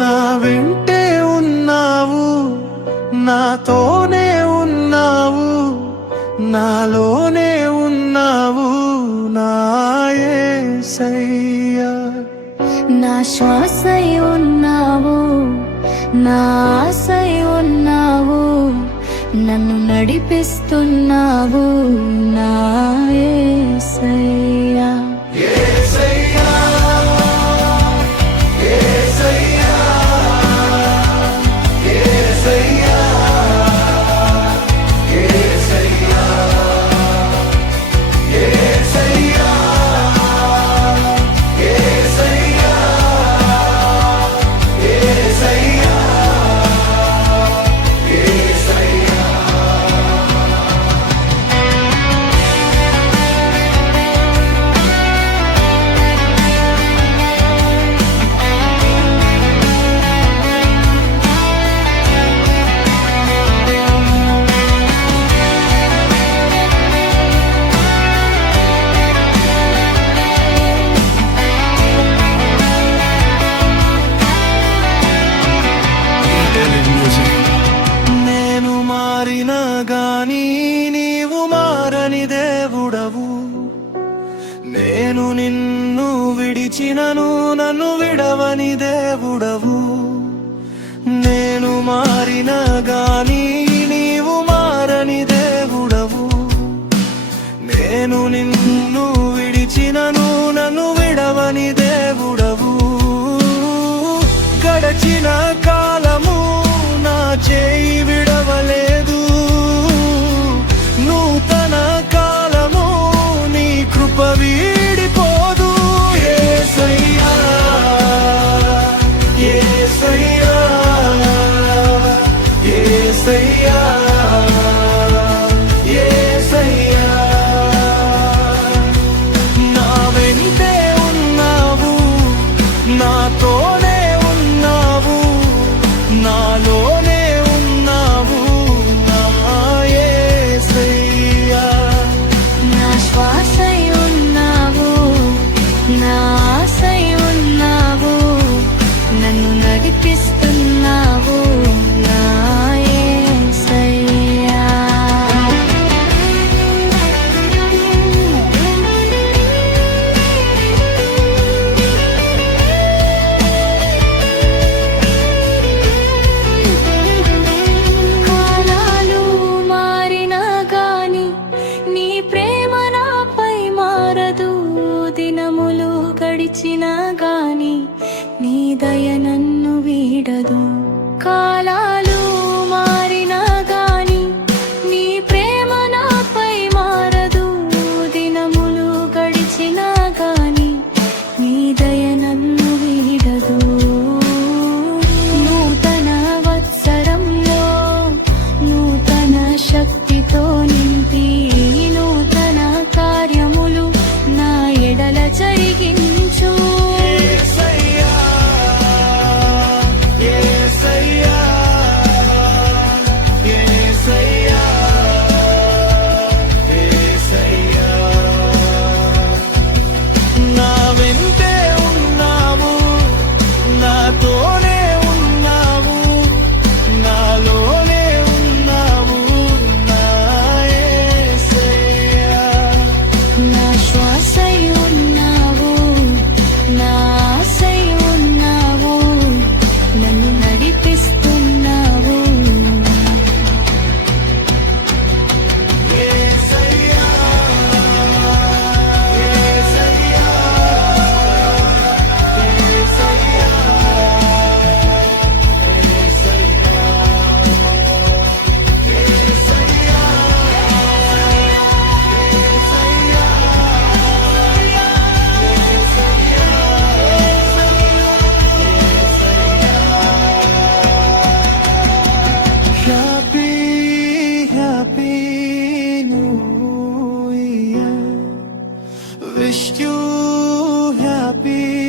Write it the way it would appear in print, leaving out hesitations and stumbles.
నా వెంటే ఉన్నావు, నాతోనే ఉన్నావు, నాలోనే ఉన్నావు నా యేసయ్యా. నా శ్వాసై ఉన్నావు, నా ఆశై ఉన్నావు, నన్ను నడిపిస్తున్నావు నా యేసయ్యా. నేను మారినా గాని నీవు మారని దేవుడవు, నేను నిన్ను విడిచినను నన్ను విడవని దేవుడవు. నేను మారినా గాని నీవు మారని దేవుడవు, నేను నిన్ను విడిచినను నన్ను విడవని దేవుడవు. గడచిన కాలము నా చేయి విడవలేదు, నూతన కాలము నీ కృప వీడిపోదు. యేసయ్యా, యేసయ్యా, యేసయ్యా, యేసయ్యా. నా వెంటే ఉన్నావు, నాతోనే ఉన్నావు, నాలోనే ఉన్నావు నా యేసయ్యా. నా శ్వాసై ఉన్నావు, నా ఆశై ఉన్నావు, నన్ను నడిపిస్తున్నావు నా యేసయ్యా. కాలాలు మారినా గాని నీ ప్రేమ నాపై మారదు, దినములు గడిచినా గాని నీ దయ నన్ను వీడదు. కాలాలు మారినా గాని నీ ప్రేమ నాపై మారదు, దినములు గడిచినా గాని నీ దయ నన్ను వీడదు. నూతన వత్సరంలో నూతన శక్తితో నింపి నూతన కార్యములు నా ఎడల జరిగించు. యేసయ్యా, యేసయ్యా, యేసయ్యా, యేసయ్యా. నా వెంటే ఉన్నావు, నాతోనే ఉన్నావు, నాలోనే ఉన్నావు నా యేసయ్యా. నా శ్వాసై ఉన్నావు, నా ఆశై ఉన్నావు, నన్ను నడిపిస్తున్నావు. యేసయ్యా, యేసయ్యా, యేసయ్యా, Happy, happy New Year. Wish you happy